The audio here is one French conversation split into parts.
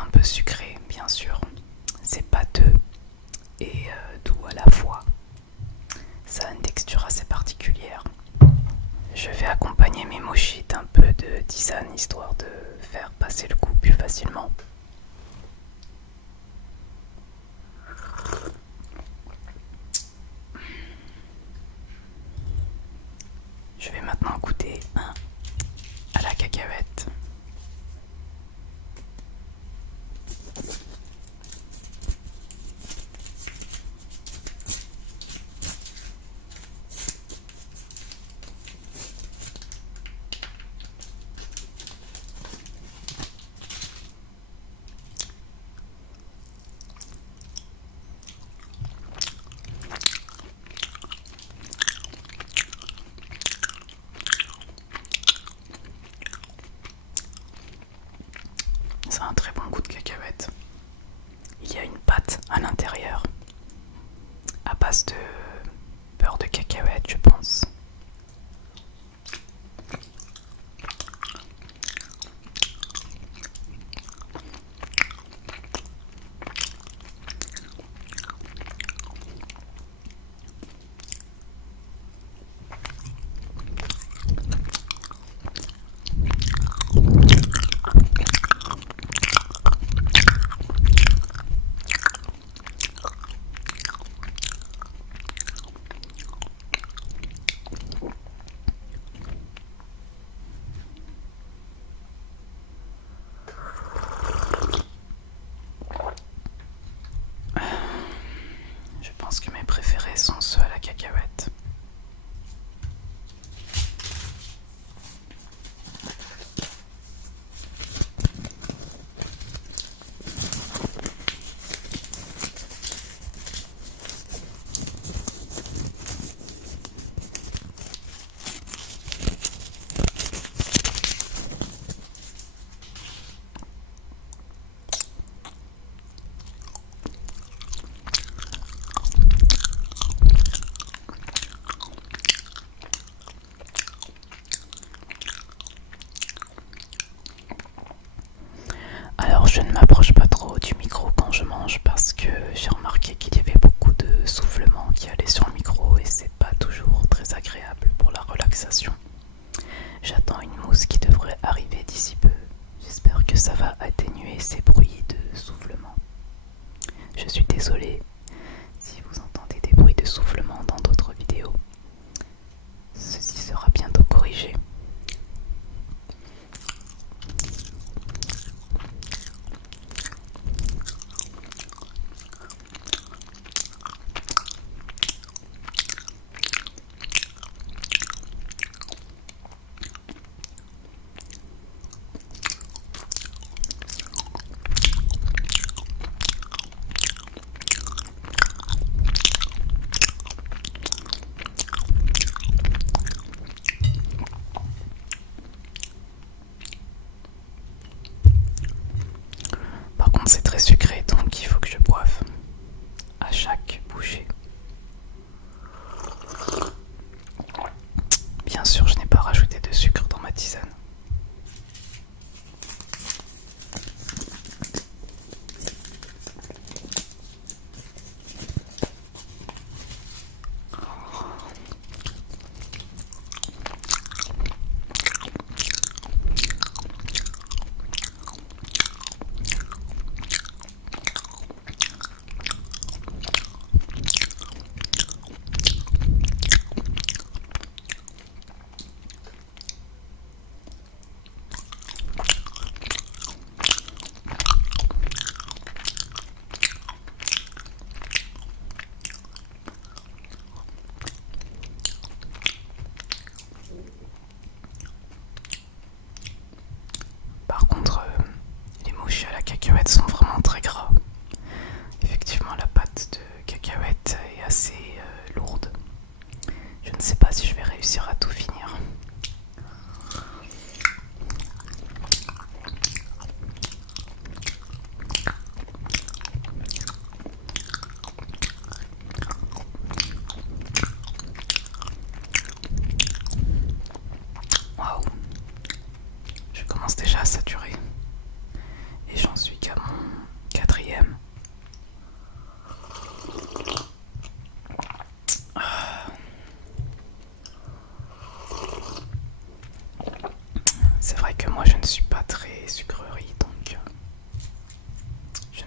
un peu sucré, bien sûr. C'est pâteux et doux à la fois. Ça a une texture assez particulière. Je vais accompagner mes mochis d'un peu de tisane histoire de faire passer le goût plus facilement. Je vais maintenant goûter à la cacahuète. C'est un très bon goût de cacahuète. Il y a une pâte à l'intérieur, à base de beurre de cacahuète, je pense. Je pense que mes préférés sont ceux à la cacahuète. Alors je ne m'approche pas trop du micro quand je mange parce que j'ai remarqué qu'il y avait beaucoup de soufflements qui allaient sur le micro et c'est pas toujours très agréable pour la relaxation. J'attends une mousse qui devrait arriver d'ici peu. J'espère que ça va atténuer ces bruits de soufflement. Je suis désolée si vous entendez des bruits de soufflement dans d'autres vidéos. Ceci sera bientôt corrigé. Par contre c'est très sucré donc il faut que je boive à chaque bouchée. Bien sûr je n'ai pas rajouté de sucre dans ma tisane. Par contre, les mochis à la cacahuète sont vraiment très gras. Effectivement, la pâte de cacahuète est assez lourde. Je ne sais pas si je vais réussir à tout finir. Waouh, je commence déjà à saturer. Et j'en suis qu'à mon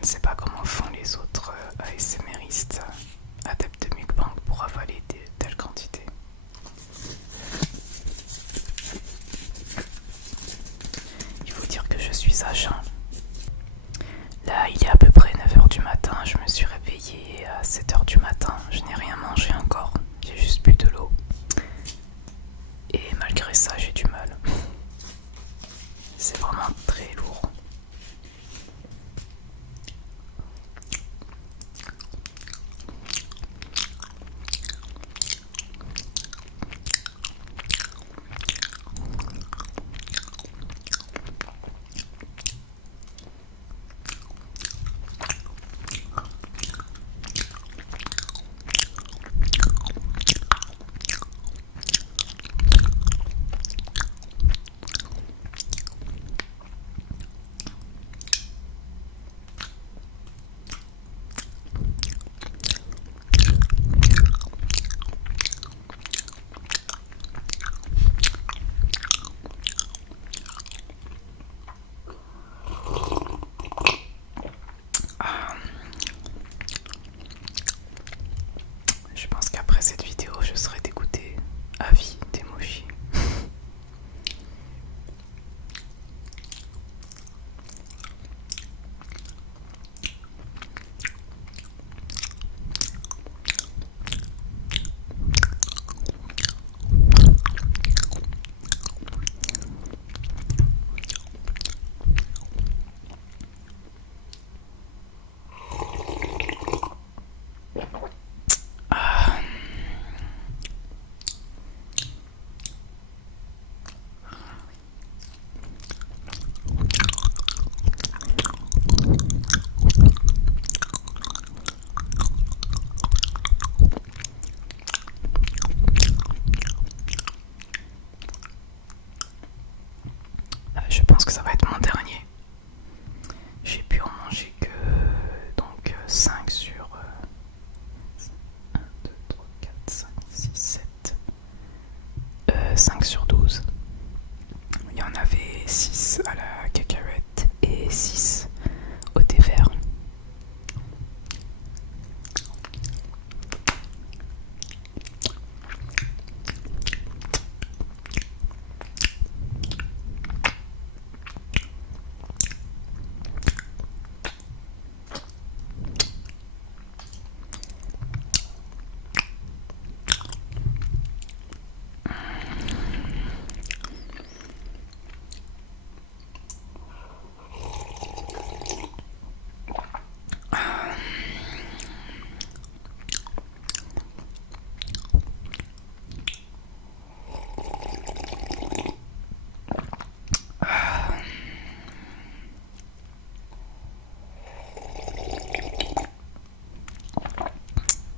ne sais pas comment font les autres ASMRistes adeptes de mukbang pour avaler telles quantités. Il faut dire que je suis à jeun. Là, il est à peu près 9 h du matin, je me suis réveillée à 7 h du matin, je n'ai rien mangé encore, j'ai juste bu de l'eau. Et malgré ça, j'ai du mal. C'est vraiment très lourd. Je pense qu'après cette vidéo, je serai dégoûtée à vie des mochis. Je pense que ça va être mon dernier. J'ai pu en manger que donc 5 sur 1, 2, 3, 4, 5, 6, 7 5 sur 12. Il y en avait 6 à la cacahuète et 6 au thé vert.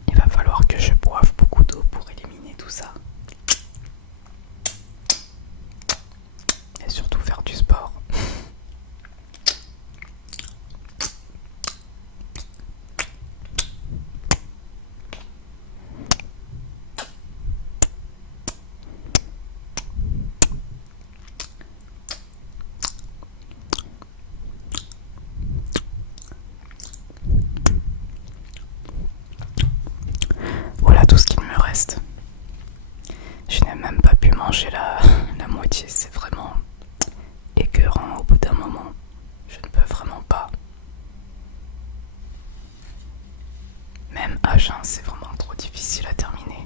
Il va falloir que je boive beaucoup d'eau pour éliminer tout ça. Et surtout faire du sport. Voilà tout ce qu'il me reste. Je n'ai même pas pu manger la moitié, c'est vraiment écœurant au bout d'un moment. Je ne peux vraiment pas. Même à jeun, c'est vraiment trop difficile à terminer.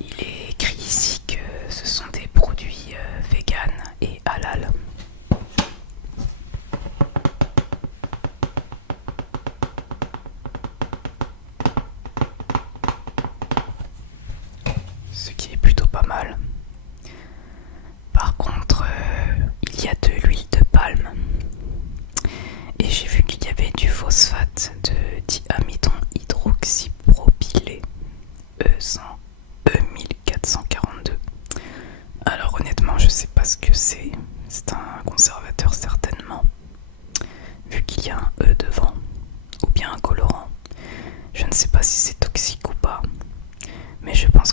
Il est écrit ici que ce sont des produits vegan et halal. Ce qui est plutôt pas mal. Par contre, il y a de l'huile de palme. Et j'ai vu qu'il y avait du phosphate de diamidon hydroxypropylé E100 E1442. Alors honnêtement, je sais pas ce que c'est. C'est un conservateur certainement, vu qu'il y a un E devant, ou bien un colorant. Je ne sais pas si c'est toxique ou pas, mais je pense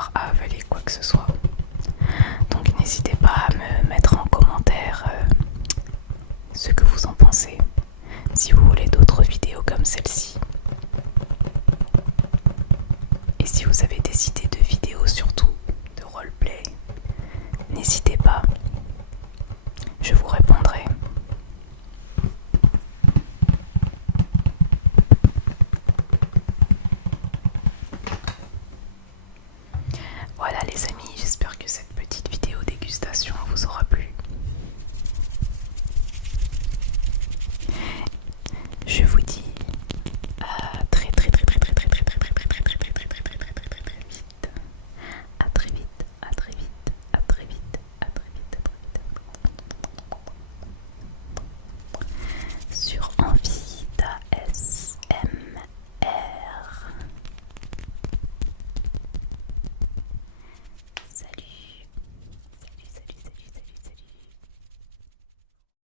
avoir à avaler quoi que ce soit. Donc n'hésitez pas à me mettre en commentaire ce que vous en pensez, si vous voulez d'autres vidéos comme celle-ci. Et si vous avez des idées